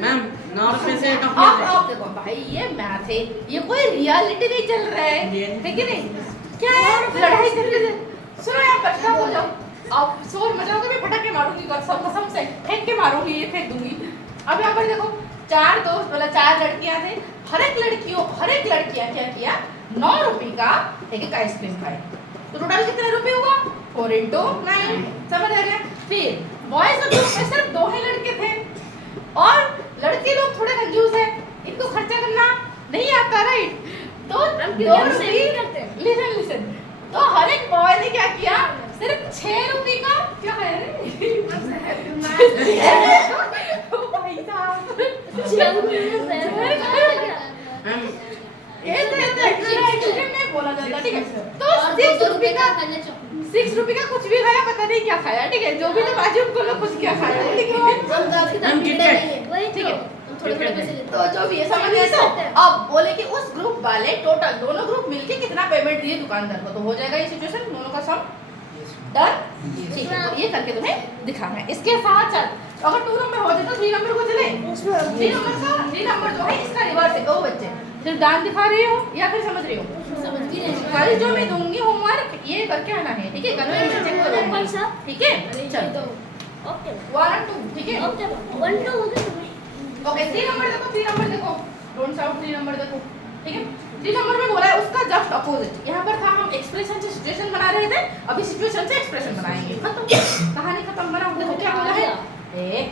मैम 9 रुपए से आप देखो भाई ये मैथ है, ये कोई रियलिटी नहीं चल रहा है, ठीक है नहीं? क्या है लड़ाई चल रही है? सुनो यार बच्चा हो जाओ, आप शोर मचाओगे मैं पटाखे मारूंगी, कसम से फेंक के मारूंगी, ये फेंक दूंगी। अब यहाँ पर देखो 4 दोस्त मतलब 4 लड़कियां थे, हर एक लड़कियां क्या किया? 9 रुपए का एक आइसक्रीम खाए, तो टोटल कितने रुपए हुआ? 4 into 9। समझ आ गया? फिर बॉयज के ग्रुप में सिर्फ 2 ही लड़के थे और लड़के लोग थोड़े कंजूस है, इनको खर्चा करना नहीं आता, राइट? तो लिसन तो हर एक बॉय ने क्या किया? सिर्फ 6 रुपए का क्या है ये तो एक्स्ट्रा आइसक्रीम नहीं बोला जाता, ठीक है। तो और 6 2 रुपए रुपए का का खाना चॉकलेट। 6 रुपए का कुछ भी खाया, पता नहीं क्या खाया, ठीक है। जो भी तो बाजू को लोग कुछ क्या खाया, ठीक है। हम गाँव की तरफ हम मिलते किटकैट। नहीं है। वही ठीक है। हम थोड़े-थोड़े पैसे लेते तो जो भी है समझ गए। तो अब बोले कि उस ग्रुप वाले टोटल दोनों ग्रुप मिलके कितना पेमेंट दिए दुकानदार को, तो हो जाएगा ये सिचुएशन दोनों का सम डन, ठीक है। तो ये करके तुम्हें दिखाना है। इसके साथ साथ अगर 2 नंबर हो जाए तो 3 नंबर को चले। 3 नंबर जो है इसका रिवर्स है। ओ बच्चे सिर्फ डांस दिखा रही हो या फिर समझ रही हो? समझ भी नहीं। कल जो मैं दूंगी होमवर्क ये करके आना है, ठीक है। कल मैं चेक करूंगी, ठीक है। चलो ओके 1 और 2, ठीक है। ओके 1 2 हो गया तुम्हें। ओके 3 नंबर देखो, 3 नंबर देखो, डोंट शाउट। 3 नंबर देखो, ठीक है। 3 नंबर में बोला है उसका जस्ट अपोजिट। यहाँ पर था हम एक्सप्रेशन से सिचुएशन बना रहे थे, अभी सिचुएशन से एक्सप्रेशन बनाएंगे। खत्म, कहानी खत्म। बनाओ। देखो क्या बोला है,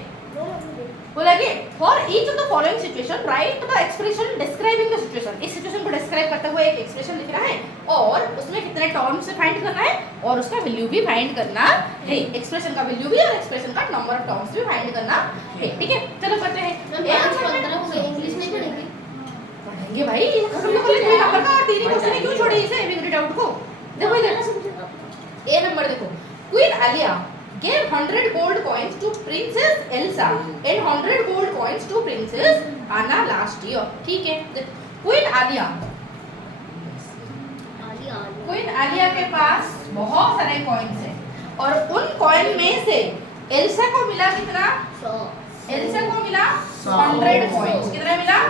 बोला कि for each of the following situation right the expression describing the situation. इस सिचुएशन को डिस्क्राइब करते हुए एक एक्सप्रेशन लिखना है और उसमें कितने टर्म्स से फाइंड करना है और उसका वैल्यू भी फाइंड करना है। एक्सप्रेशन का वैल्यू भी और एक्सप्रेशन का नंबर ऑफ टर्म्स भी फाइंड करना है, ठीक है। चलो करते हैं। मैम 15 हो गए, इंग्लिश नहीं पढ़ेंगे। पढ़ेंगे भाई, हम लोग को 3 नंबर का और 3 ही क्वेश्चन क्यों छोड़े इसे फिगर आउट को। देखो इधर ए नंबर देखो, queen Alia gave 100 gold coins to Princess Elsa and 100 gold coins to Princess Anna last year, ठीक है। क्वीन आलिया, क्वीन आलिया के पास बहुत सारे कॉइन्स हैं और उन कॉइन में से एल्सा को मिला कितना? 100। एल्सा को मिला 100 कॉइन्स। कितना मिला?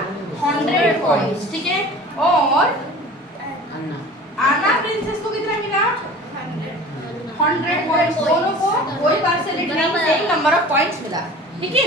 100 कॉइन्स, ठीक है। और आना प्रिंसेस को कितना मिला? 100 कॉइन्स। दोनों को कोई पार्शियलिटी नहीं, सेम नंबर ऑफ कॉइन्स मिला, ठीक है।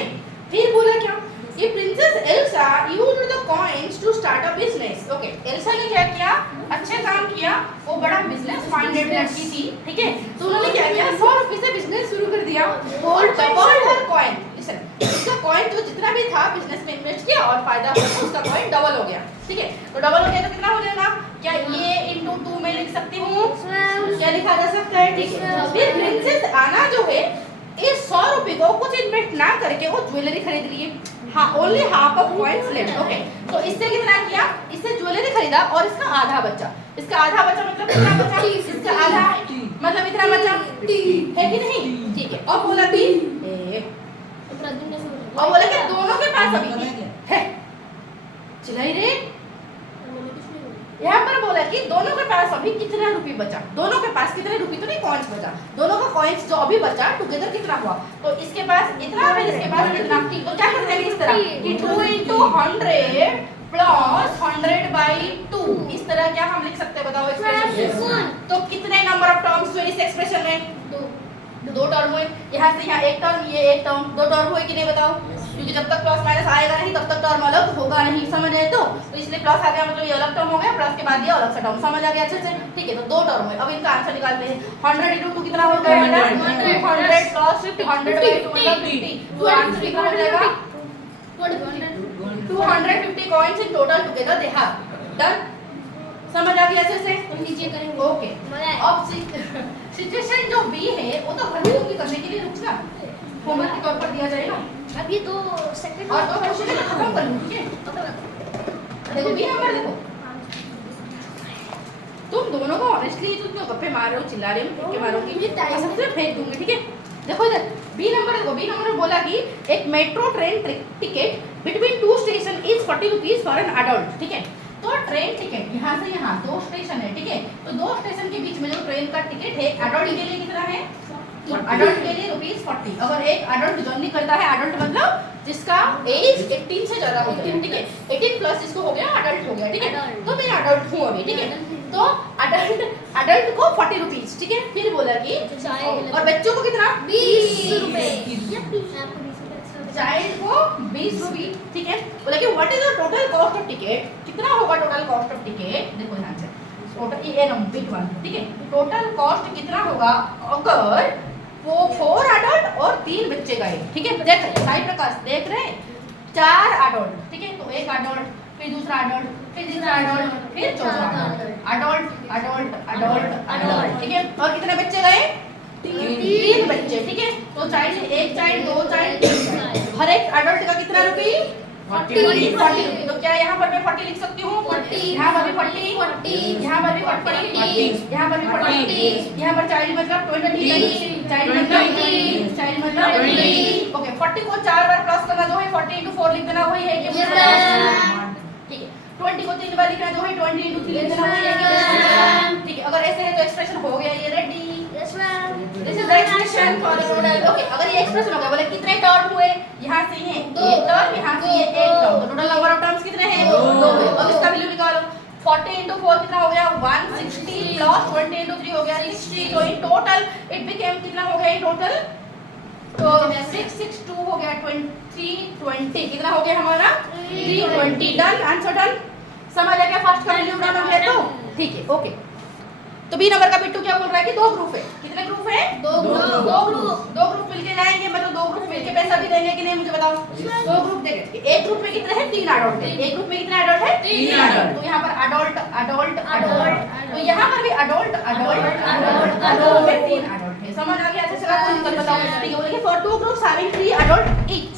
फिर बोला क्या, ये princess Elsa used the coins to start a business. Okay, Elsa ने क्या किया? अच्छे काम किया, वो बड़ा बिजनेस माइंडेड लड़की थी, ठीक है। तो उन्होंने क्या किया? 100 रुपए से बिजनेस शुरू कर दिया और डबल हर कॉइन। लिसन, उसका कॉइन जो जितना भी था बिजनेस में इन्वेस्ट किया और फायदा हुआ, उसका कॉइन डबल हो गया, ठीक है। तो डबल हो गया तो कितना हो जाएगा? क्या ये इनटू 2 में लिख सकती हूँ? क्या लिखा जा सकता है, ठीक है। फिर प्रिंसेस आना जो है इस 100 रुपए को कुछ इन्वेस्ट ना करके वो ज्वेलरी खरीद लिए। हाँ, only half of coins left. Okay, तो इससे कितना किया? इससे ज्वेलरी खरीदा और इसका आधा बचा। इसका आधा बचा मतलब कितना बचा? इसका आधा मतलब इतना बचा, है कि नहीं? ठीक है। और बोला कि और बोला कि दोनों के पास अभी है, चिल्लाई रे। यहाँ पर बोला कि दोनों के पास अभी कितना रुपये बचा, दोनों के पास कितने रुपये तो नहीं कॉइन्स बचा, दोनों का कॉइन्स जो अभी बचा टुगेदर कितना हुआ? तो इसके पास इतना है, इसके पास इतना। तो क्या करते हैं इस तरह कि 2 into 100 प्लस 100/2, इस तरह क्या हम लिख सकते हैं बताओ एक्सप्रेशन। तो कितने नंबर ऑफ टर्म्स हुए इस एक्सप्रेशन में? 2 टर्म हुए। यहाँ से यहाँ एक टर्म, ये एक टर्म, 2 टर्म हुए कि नहीं बताओ? क्योंकि जब तक प्लस माइनस आएगा नहीं तब तक टर्म अलग होगा नहीं, समझ आए? तो इसलिए प्लस आ गया मतलब ये अलग टर्म हो गया, प्लस के बाद ये अलग सा टर्म, समझ आ गया अच्छे से? ठीक है। तो 2 टर्म है। अब इनका आंसर निकालते हैं। 100 into 2 कितना हो गया? 100 प्लस 100/2 मतलब 50। तो आंसर कितना हो जाएगा? 250 coins in total together they have done. समझ आ गया अच्छे से? नीचे करेंगे। ओके। अब सिचुएशन जो बी है वो तो वही होगी, करने के लिए रुक जा, होमवर्क के तौर पर दिया जाएगा। अब ये 2 सेकंड और 2 क्वेश्चन है खत्म कर लूं, ठीक है। देखो बी नंबर देखो, तुम दोनों को ऑनेस्टली तुम क्यों गप्पे मार रहे हो, चिल्ला रहे हो, के मारोगी, सबसे फेंक दूंगी, ठीक है। देखो इधर बी नंबर देखो, बी नंबर में बोला कि एक metro train ticket between 2 station is 40 rupees for an adult, ठीक है। तो ट्रेन टिकट यहाँ से यहाँ 2 स्टेशन है, ठीक है। तो 2 स्टेशन के बीच में जो ट्रेन का टिकट है अडल्ट के लिए कितना है? अडल्ट के लिए ₹40। अगर एक अडल्ट जर्नी करता है, अडल्ट मतलब जिसका एज 18 से ज्यादा हो गया, ठीक है। 18 प्लस जिसको हो गया अडल्ट हो गया, ठीक है। तो मैं अडल्ट हूँ अभी, ठीक है। तो अडल्ट को 40 रुपीज, ठीक है। फिर बोला कि और बच्चों को कितना? 20 रुपए। चाइल्ड को 20 रुपये, ठीक है। बोला कि what is the total cost of ticket? कितना होगा टोटल कॉस्ट ऑफ टिकट? देखो यहाँ से टोटल ये नंबर बिग वन, ठीक है। टोटल कॉस्ट कितना होगा अगर वो 4 अडल्ट और 3 बच्चे गए, ठीक है। देख रहे साई प्रकाश, देख रहे 4 अडल्ट, ठीक है। तो एक अडल्ट, फिर दूसरा अडल्ट, फिर तीसरा अडल्ट, फिर चौथा अडल्ट, अडल्ट, ठीक है। और कितने बच्चे गए? 3 बच्चे, ठीक है। तो चाइल्ड, एक चाइल्ड, 2 चाइल्ड, 3 चाइल्ड। हर एक अडल्ट का कितना रुपये? 40। तो क्या यहाँ पर मैं 40 लिख सकती हूँ? 40, यहाँ पर भी 40, 40, यहाँ पर भी 40, यहाँ पर भी 40, यहाँ पर चाइल्ड मतलब 20, चाइल्ड मतलब 20, चाइल्ड मतलब 20। ओके 40 को 4 बार प्लस करना जो है 40 into 4 लिख देना वही है कि Yes, ma'am। ठीक है 20 को 3 बार लिखना जो है 20 into 3 लिख देना वही है कि Yes, ma'am। ठीक है अगर ऐसे है तो एक्सप्रेशन हो गया ये ready. Yes, ma'am। This is the expression for nodal. Okay अगर ये एक्सप्रेशन हो गया बोले कितने टर्म हुए? यहाँ से ये दो। एक टर्म, यहाँ से ये एक टर्म, तो टोटल नंबर ऑफ टर्म्स कितने हैं? दो है। अब इसका वैल्यू निकालो 40 into 4 कितना हो गया? 160 प्लस 20 into 3 हो गया 60। तो इन टोटल इट बिकेम कितना हो गया इन टोटल? तो 662 हो गया 320 कितना हो गया हमारा? 320। Done, answer done. समझ आ गया फर्स्ट का वैल्यू डन हो गया तो ठीक है ओके। तो बी नंबर का बिट्टू क्या बोल रहा है कि दो ग्रुप है। कितने ग्रुप है? दो ग्रुप मिलके जाएंगे मतलब दो ग्रुप मिलके पैसा भी देंगे कि नहीं मुझे बताओ? दो ग्रुप देंगे। एक ग्रुप में कितने हैं? 3 अडल्ट है। एक ग्रुप में कितने अडल्ट है? 3 अडल्ट। तो यहाँ पर अडल्ट अडल्ट अडल्ट तो यहाँ पर भी अडल्ट अडल्ट अडल्ट अडल्ट में 3 अडल्ट है। समझ आ गया? अच्छा चलो कोई दिक्कत बताओ। ठीक है बोलेंगे for 2 groups having 3 adult each.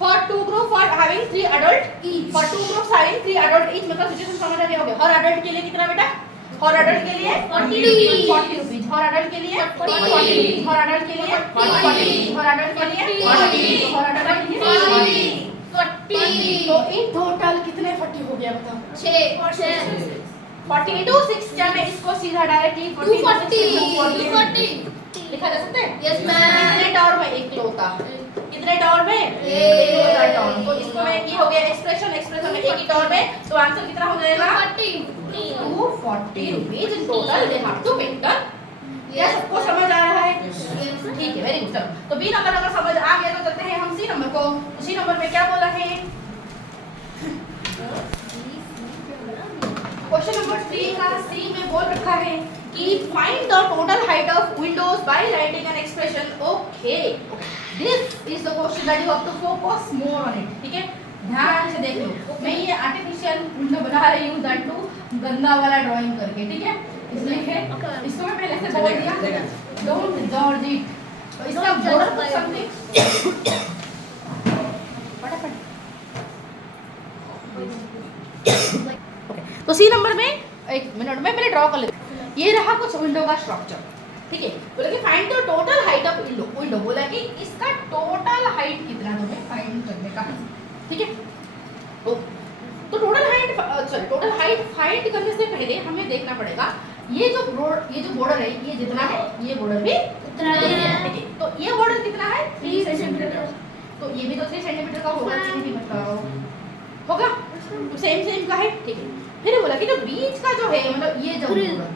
For 2 group for having 3 adult each. For 2 groups having 3 adult each मतलब सिचुएशन समझ आ गया होगा। हर अडल्ट के लिए कितना बेटा? हर अडल्ट के लिए 40 रुपीज। हर अडल्ट के लिए 40। हर अडल्ट के लिए 40। हर अडल्ट के लिए 40। हर अडल्ट के लिए 40। तो इन टोटल कितने 40 हो गया बताओ? 6 40 into 6 क्या मैं इसको सीधा डायरेक्टली 240 लिखा जा सकता है? Yes, ma'am। कितने टर्म है? एक लौता। कितने टर्म है? एक लौता टर्म। तो इसको मैं ये हो गया एक्सप्रेशन में एक ही टर्म है तो आंसर कितना हो जाएगा? 240 rupees in total they have to pay. Done? क्या सबको समझ आ रहा है? ठीक है वेरी गुड। चलो तो बी नंबर अगर समझ आ गया तो चलते हैं हम सी नंबर को। सी नंबर में क्या बोला है? क्वेश्चन नंबर 3 का सी में बोल रखा है कि find the total height of windows by writing an expression. Okay this is the question that you have to focus more on it. ठीक है ध्यान से देख लो। मैं ये आर्टिफिशियल विंडो बना रही हूँ दैट टू गंदा वाला ड्राइंग करके। ठीक है इसलिए इसको मैं पहले से बोल दिया डोंट जॉर्ज इट। तो इसका बॉर्डर कुछ समथिंग फटाफट। तो सी नंबर में एक मिनट में पहले ड्रॉ कर लेते। ये रहा कुछ विंडो का स्ट्रक्चर। ठीक है बोला कि find the total height of window. Window बोला कि इसका टोटल हाइट कितना हमें फाइंड करने का। ठीक है तो टोटल हाइट फाइंड करने से पहले हमें देखना पड़ेगा ये जो बॉर्डर है ये जितना है ये बॉर्डर भी उतना ही है। तो ये बॉर्डर कितना है? 3 सेंटीमीटर। तो ये भी तो 3 सेंटीमीटर का होगा। बताओ होगा तो सेम का है। ठीक है फिर बोला कि जो बीच का जो है मतलब ये जो बॉर्डर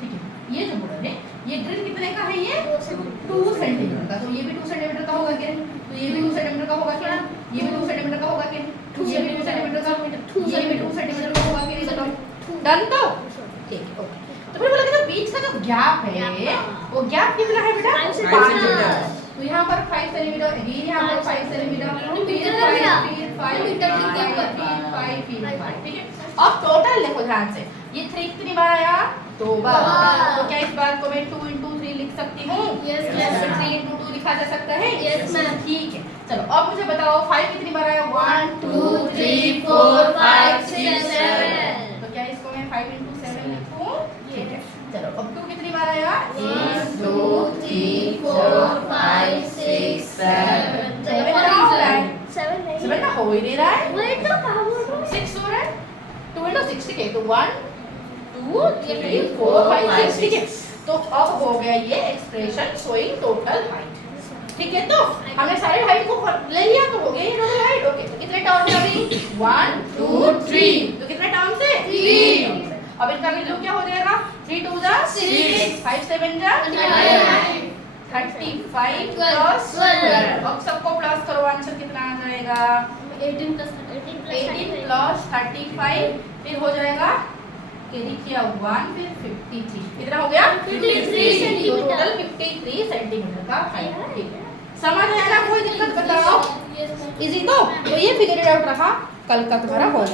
ठीक है ये जो बॉर्डर है ये ग्रिल कितने का है? ये 2 सेंटीमीटर का। तो ये भी 2 सेंटीमीटर का होगा क्या? तो ये भी 2 सेंटीमीटर का होगा क्या? ये भी 2 सेंटीमीटर का होगा क्या? ये भी 2 सेंटीमीटर का ये भी 2 सेंटीमीटर का होगा क्या? बताओ डन तो ठीक है ओके। तो फिर बोला कि जो बीच का जो गैप है वो गैप कितना है बेटा? 5 सेंटीमीटर। तो यहाँ पर 5 सेंटीमीटर फिर यहाँ पर 5 सेंटीमीटर फिर 5 ठीक है। अब टोटल देखो ध्यान से ये 3 कितनी बार आया? 2 बार। तो क्या इस बात को मैं 2 into 3 लिख सकती हूँ? Yes, ma'am। 3 into 2 लिखा जा सकता है? Yes, ma'am। ठीक है चलो अब मुझे बताओ 5 कितनी बार आया? 1 2 3 4 5 6 7। तो क्या इसको मैं 5 into 7 लिखूं? ठीक है चलो अब 2 कितनी बार आया? 1 2 3 4 5 6 7। 7 का हो ही नहीं रहा है। वही तो कहा बोल रहा हूँ। 6 हो रहा है 2 into 6 ठीक है। तो 1 2 3 4 5 6 ठीक है। तो अब हो गया ये एक्सप्रेशन शोइंग टोटल हाइट। ठीक है तो हमने सारे हाइट को ले लिया तो हो गया ये टोटल हाइट। ओके तो कितने टर्म है अभी? 1 2 3 तो कितने टर्म से? 3। अब इनका वैल्यू क्या हो जाएगा? 3 2 जा 6 5 7 जा 35 प्लस 12। अब सबको प्लस करो आंसर कितना आ जाएगा? 18 प्लस 35 फिर हो जाएगा कैरी किया 1 फिर 53 कितना हो गया? 53 सेंटीमीटर। टोटल 53 सेंटीमीटर का हाइट। ठीक है समझ आया ना? कोई दिक्कत बताओ? इजी तो ये फिगर आउट रहा कल का तुम्हारा होमवर्क।